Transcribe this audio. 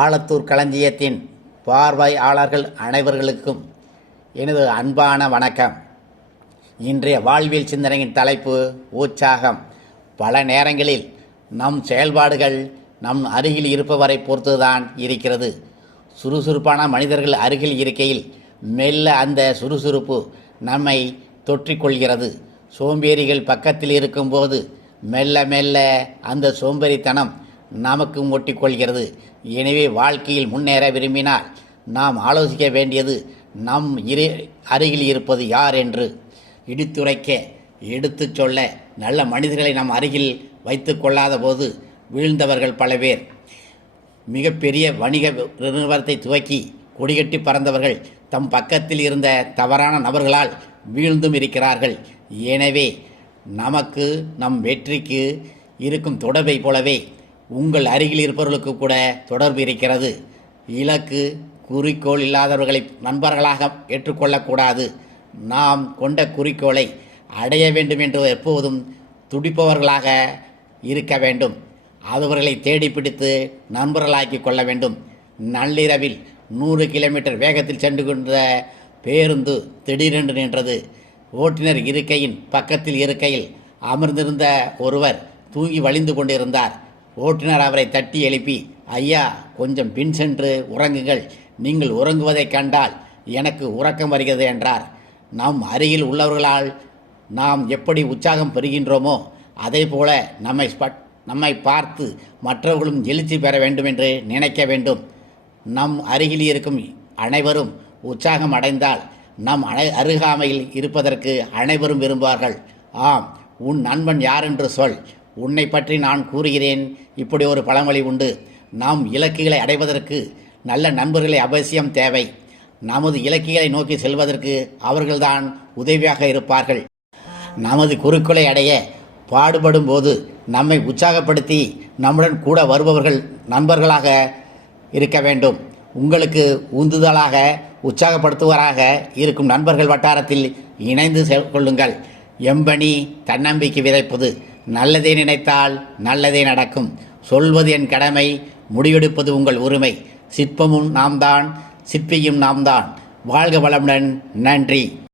ஆலத்தூர் களஞ்சியத்தின் பார்வையாளர்கள் அனைவர்களுக்கும் எனது அன்பான வணக்கம். இன்றைய வாழ்வியல் சிந்தனையின் தலைப்பு உற்சாகம். பல நேரங்களில் நம் செயல்பாடுகள் நம் அருகில் இருப்பவரை பொறுத்துதான் இருக்கிறது. சுறுசுறுப்பான மனிதர்கள் அருகில் இருக்கையில் மெல்ல அந்த சுறுசுறுப்பு நம்மை தொற்றிக்கொள்கிறது. சோம்பேறிகள் பக்கத்தில் இருக்கும்போது மெல்ல மெல்ல அந்த சோம்பேறித்தனம் நமக்கும் ஒட்டிக்கொள்கிறது. எனவே வாழ்க்கையில் முன்னேற விரும்பினால் நாம் ஆலோசிக்க வேண்டியது நம் அருகில் இருப்பது யார் என்று. இடித்துரைக்க எடுத்துச் சொல்ல நல்ல மனிதர்களை நம் அருகில் வைத்து கொள்ளாத போது வீழ்ந்தவர்கள் பல பேர். மிகப்பெரிய வணிக நிறுவனத்தை துவக்கி கொடிகட்டி பறந்தவர்கள் தம் பக்கத்தில் இருந்த தவறான நபர்களால் வீழ்ந்தும் இருக்கிறார்கள். எனவே நமக்கு நம் வெற்றிக்கு இருக்கும் தொடர்பை போலவே உங்கள் அருகில் இருப்பவர்களுக்கு கூட தொடர்பு இருக்கிறது. இலக்கு குறிக்கோள் இல்லாதவர்களை நண்பர்களாக ஏற்றுக்கொள்ளக்கூடாது. நாம் கொண்ட குறிக்கோளை அடைய வேண்டும் என்று எப்போதும் துடிப்பவர்களாக இருக்க வேண்டும். அவர்களை தேடி பிடித்து நண்பர்களாக்கி கொள்ள வேண்டும். நள்ளிரவில் 100 கிலோமீட்டர் வேகத்தில் சென்று கொண்ட பேருந்து திடீரென்று நின்றது. ஓட்டுநர் இருக்கையின் பக்கத்தில் இருக்கையில் அமர்ந்திருந்த ஒருவர் தூங்கி வழிந்து கொண்டிருந்தார். ஓட்டுநர் அவரை தட்டி எழுப்பி, ஐயா, கொஞ்சம் பின் சென்று உறங்குங்கள். நீங்கள் உறங்குவதைக் கண்டால் எனக்கு உறக்கம் வருகிறது என்றார். நம் அருகில் உள்ளவர்களால் நாம் எப்படி உற்சாகம் பெறுகின்றோமோ அதே போல நம்மை பார்த்து மற்றவர்களும் எழுச்சி பெற வேண்டும் என்று நினைக்க வேண்டும். நம் அருகில் இருக்கும் அனைவரும் உற்சாகம் அடைந்தால் நம் அருகாமையில் இருப்பதற்கு அனைவரும் விரும்புவார்கள். ஆம், உன் நண்பன் யார் என்று சொல். உன்னை பற்றி நான் கூறுகிறேன். இப்படி ஒரு பழமொழி உண்டு. நாம் இலக்குகளை அடைவதற்கு நல்ல நண்பர்களை அவசியம் தேவை. நமது இலக்குகளை நோக்கி செல்வதற்கு அவர்கள்தான் உதவியாக இருப்பார்கள். நமது குறிக்கோளை அடைய பாடுபடும் போது நம்மை உற்சாகப்படுத்தி நம்முடன் கூட வருபவர்கள் நண்பர்களாக இருக்க வேண்டும். உங்களுக்கு உந்துதலாக உற்சாகப்படுத்துவராக இருக்கும் நண்பர்கள் வட்டாரத்தில் இணைந்து கொள்ளுங்கள். எம்பனி தன்னம்பிக்கை விதைப்பது. நல்லதே நினைத்தால் நல்லதே நடக்கும். சொல்வது என் கடமை, முடிவெடுப்பது உங்கள் உரிமை. சிற்பமும் நாம்தான், சிற்பியும் நாம்தான். வாழ்க வளமுடன். நன்றி.